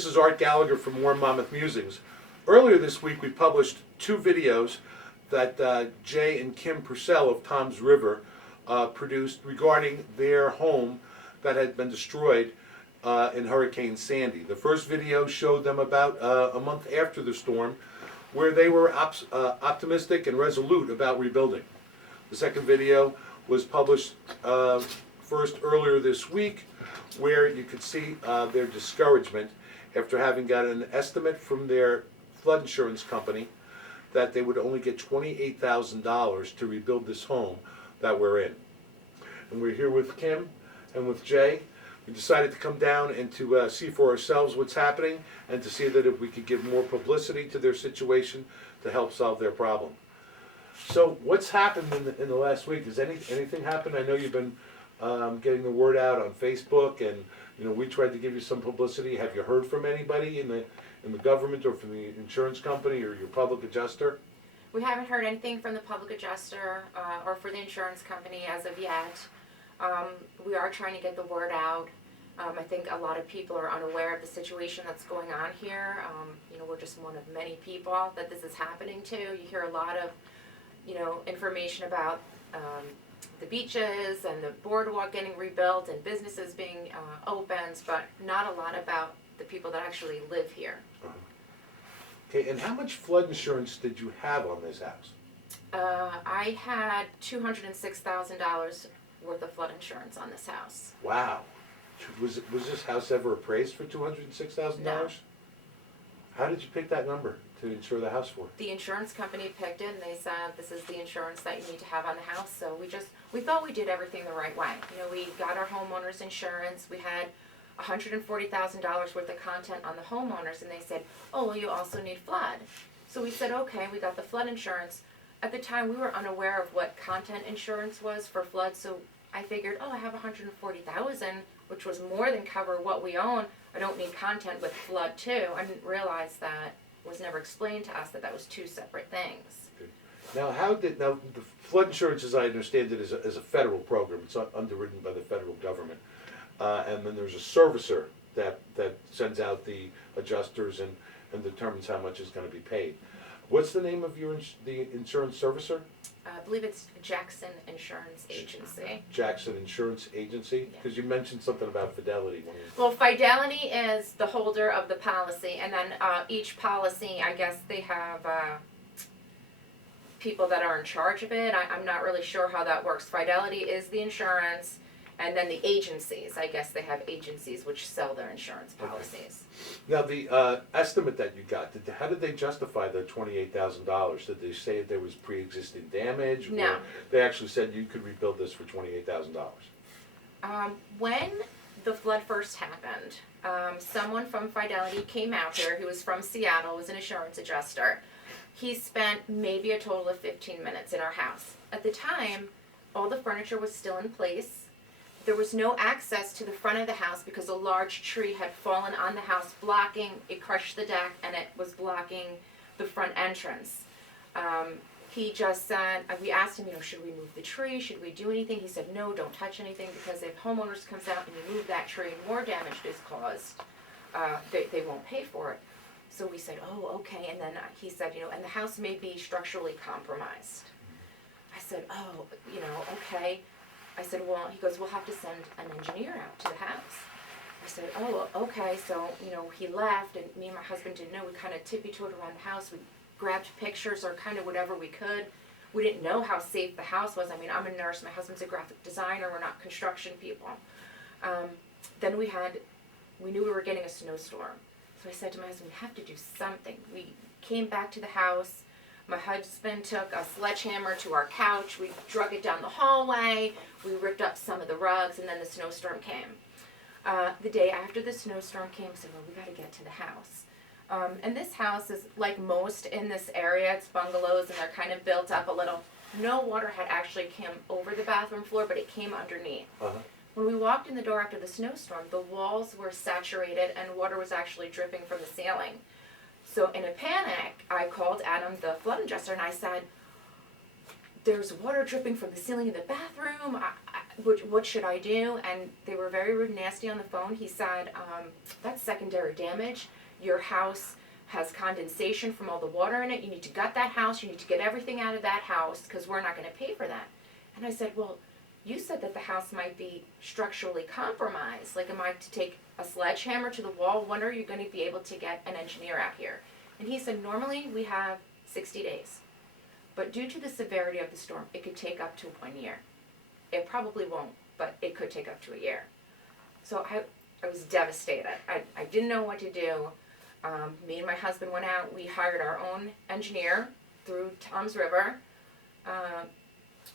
this is Art Gallagher from Warm Monmouth Musings. Earlier this week we published two videos that Jay and Kim Purcell of Tom's River produced regarding their home that had been destroyed in Hurricane Sandy. The first video showed them about a month after the storm, where they were optimistic and resolute about rebuilding. The second video was published first earlier this week, where you could see their discouragement after having got an estimate from their flood insurance company that they would only get $28,000 to rebuild this home that we're in. And we're here with Kim and with Jay. We decided to come down and to see for ourselves what's happening and to see that if we could give more publicity to their situation to help solve their problem. So what's happened in the last week? Has anything happened? I know you've been getting the word out on Facebook, and we tried to give you some publicity. Have you heard from anybody in the government or from the insurance company or your public adjuster? We haven't heard anything from the public adjuster or for the insurance company as of yet. We are trying to get the word out. I think a lot of people are unaware of the situation that's going on here. We're just one of many people that this is happening to. You hear a lot of, information about the beaches and the boardwalk getting rebuilt and businesses being opened, but not a lot about the people that actually live here. Okay, and how much flood insurance did you have on this house? I had $206,000 worth of flood insurance on this house. Wow. Was this house ever appraised for $206,000? No. How did you pick that number to insure the house for? The insurance company picked it, and they said this is the insurance that you need to have on the house. So we thought we did everything the right way. We got our homeowners insurance. We had $140,000 worth of content on the homeowners, and they said, oh, well, you also need flood. So we said, okay, we got the flood insurance. At the time, we were unaware of what content insurance was for flood, so I figured, oh, I have $140,000, which was more than cover what we own. I don't need content with flood too. I didn't realize that was never explained to us that was two separate things. Okay. Now, the flood insurance, as I understand it, is a federal program. It's underwritten by the federal government, and then there's a servicer that sends out the adjusters and determines how much is going to be paid. What's the name of the insurance servicer? I believe it's Jackson Insurance Agency. Jackson Insurance Agency? Because you mentioned something about Fidelity. Well, Fidelity is the holder of the policy, and then each policy, I guess they have people that are in charge of it. I'm not really sure how that works. Fidelity is the insurance, and then the agencies, I guess they have agencies which sell their insurance policies. Okay. Now, the estimate that you got, how did they justify the $28,000? Did they say there was pre-existing damage? No. Or they actually said you could rebuild this for $28,000? When the flood first happened, someone from Fidelity came out here who was from Seattle, was an insurance adjuster. He spent maybe a total of 15 minutes in our house. At the time, all the furniture was still in place. There was no access to the front of the house because a large tree had fallen on the house, it crushed the deck, and it was blocking the front entrance. He just said, we asked him, should we move the tree? Should we do anything? He said, no, don't touch anything, because if homeowners comes out and you move that tree and more damage is caused, they won't pay for it. So we said, oh, okay. And then he said, and the house may be structurally compromised. I said, oh, okay. I said, well, he goes, we'll have to send an engineer out to the house. I said, oh, okay. So, he left, and me and my husband didn't know. We kind of tippy-toed around the house. We grabbed pictures or kind of whatever we could. We didn't know how safe the house was. I mean, I'm a nurse. My husband's a graphic designer. We're not construction people. Then we knew we were getting a snowstorm. So I said to my husband, we have to do something. We came back to the house. My husband took a sledgehammer to our couch. We drug it down the hallway. We ripped up some of the rugs, and then the snowstorm came. The day after the snowstorm came, I said, well, we got to get to the house. And this house is like most in this area. It's bungalows, and they're kind of built up a little. No water had actually come over the bathroom floor, but it came underneath. Uh-huh. When we walked in the door after the snowstorm, the walls were saturated, and water was actually dripping from the ceiling. So in a panic, I called Adam, the flood adjuster, and I said, there's water dripping from the ceiling in the bathroom. what should I do? And they were very rude and nasty on the phone. He said, that's secondary damage. Your house has condensation from all the water in it. You need to gut that house. You need to get everything out of that house because we're not going to pay for that. And I said, well, you said that the house might be structurally compromised. Like, am I to take a sledgehammer to the wall? When are you going to be able to get an engineer out here? And he said, normally we have 60 days. But due to the severity of the storm, it could take up to 1 year. It probably won't, but it could take up to a year. So I was devastated. I didn't know what to do. Me and my husband went out. We hired our own engineer through Tom's River.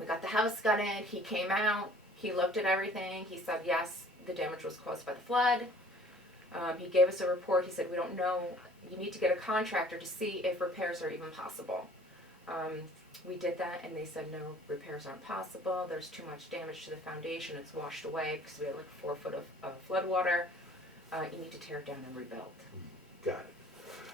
We got the house gutted. He came out. He looked at everything. He said, yes, the damage was caused by the flood. He gave us a report. He said, we don't know. You need to get a contractor to see if repairs are even possible. We did that, and they said, no, repairs aren't possible. There's too much damage to the foundation. It's washed away because we had like 4 foot of flood water. You need to tear it down and rebuild. Got it.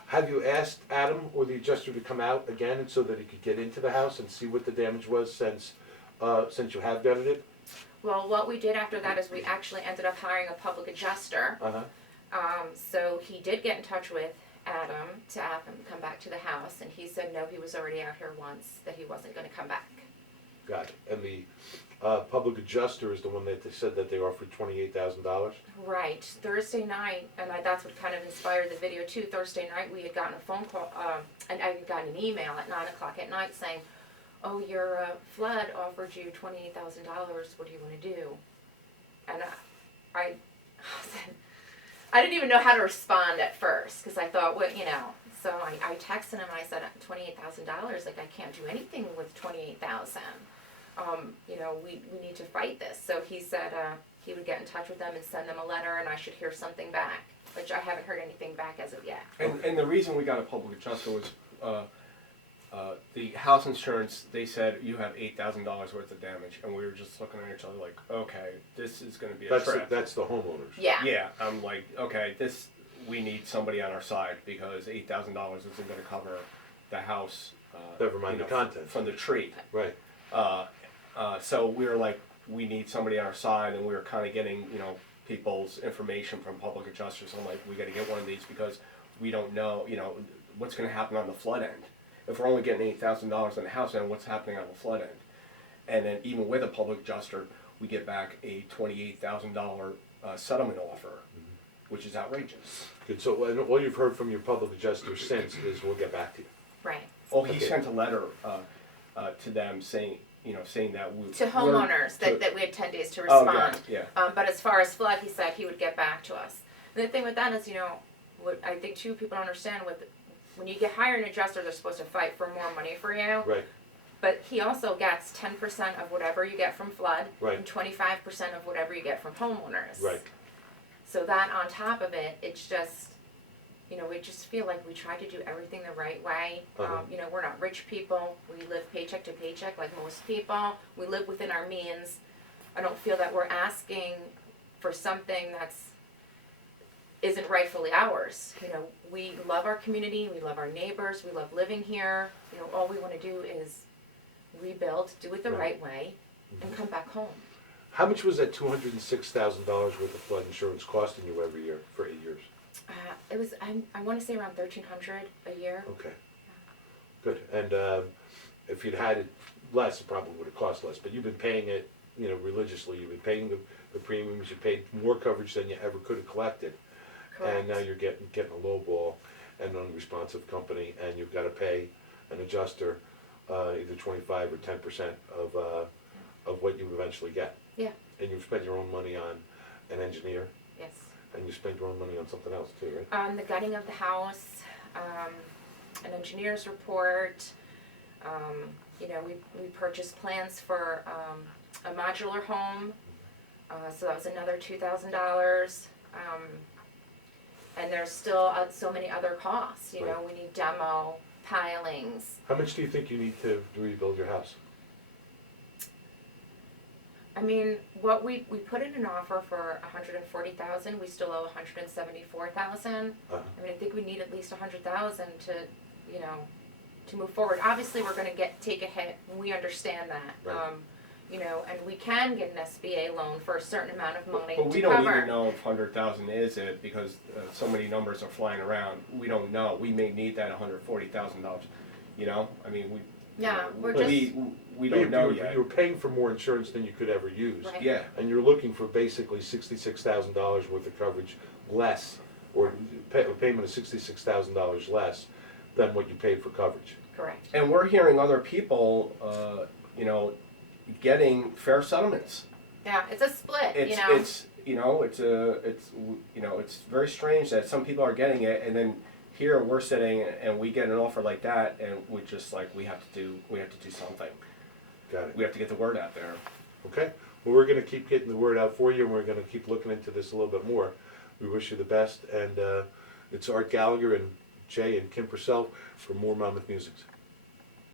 Have you asked Adam or the adjuster to come out again and so that he could get into the house and see what the damage was since you have gutted it? Well, what we did after that is we actually ended up hiring a public adjuster. So he did get in touch with Adam to have him come back to the house, and he said no, he was already out here once, that he wasn't going to come back. Got it. And the public adjuster is the one that they said that they offered $28,000? Right. Thursday night, and that's what kind of inspired the video too. Thursday night we had gotten a phone call, and I had gotten an email at 9 o'clock at night saying, oh, your flood offered you $28,000. What do you want to do? And I didn't even know how to respond at first because I thought, well, you know. So I texted him and I said, $28,000. Like, I can't do anything with $28,000. You know, we need to fight this. So he said he would get in touch with them and send them a letter, and I should hear something back, which I haven't heard anything back as of yet. And the reason we got a public adjuster was the house insurance. They said you have $8,000 worth of damage, and we were just looking at each other like, okay, this is going to be a trip. That's the homeowners. Yeah. Yeah, I'm like, okay, we need somebody on our side because $8,000 isn't going to cover the house. Never mind the contents from the tree. Right. So we were like, we need somebody on our side, and we were kind of getting, people's information from public adjusters. I'm like, we got to get one of these because we don't know, what's going to happen on the flood end. If we're only getting $8,000 in the house end, what's happening on the flood end? And then even with a public adjuster, we get back a $28,000 settlement offer, which is outrageous. Good. So and all you've heard from your public adjuster since is we'll get back to you. Right. Oh, he sent a letter to them saying that we to homeowners that we had 10 days to respond. Oh, yeah. But as far as flood, he said he would get back to us. And the thing with that is, what I think too people don't understand when you hire an adjuster, they're supposed to fight for more money for you. Right. But he also gets 10% of whatever you get from flood, right, and 25% of whatever you get from homeowners. Right. So that on top of it, it's just, we just feel like we try to do everything the right way. We're not rich people. We live paycheck to paycheck like most people. We live within our means. I don't feel that we're asking for something isn't rightfully ours. We love our community. We love our neighbors. We love living here. All we want to do is rebuild, do it the right way, and come back home. How much was that $206,000 worth of flood insurance costing you every year for 8 years? It was, I want to say around $1,300 a year. Okay, good. And if you'd had it less, it probably would have cost less. But you've been paying it, religiously. You've been paying the premiums. You paid more coverage than you ever could have collected. Correct. And now you're getting a low ball and unresponsive company, and you've got to pay an adjuster either 25 or 10% of what you eventually get. Yeah. And you've spent your own money on an engineer. Yes. And you spend your own money on something else too, right? On the gutting of the house, an engineer's report. We purchased plans for a modular home, so that was another $2,000. And there's still so many other costs. Right. We need demo, pilings. How much do you think you need to rebuild your house? I mean, what we put in an offer for $140,000. We still owe $174,000. I mean, I think we need at least $100,000 to move forward. Obviously, we're going to take a hit. We understand that. Right. you know, and we can get an SBA loan for a certain amount of money But we to don't cover. even know if 100,000 is it, because so many numbers are flying around. We don't know. We may need that $140,000. You know, I mean, Yeah, we're we don't know you yet. were paying for more insurance than you could ever use. Right. Yeah, And you're looking for basically $66,000 worth of coverage less, or a payment of $66,000 less than what you paid for coverage. correct. and we're hearing other people, you know, getting fair settlements. Yeah, it's a split, It's you know. it's you know it's very strange that some people are getting it, and then here we're sitting and we get an offer like that, and we just like we have to do something. Got it. We have to get the word out there. Okay? Well, we're gonna keep getting the word out for you, and we're gonna keep looking into this a little bit more. We wish you the best, and it's Art Gallagher and Jay and Kim Purcell for More Monmouth Musings.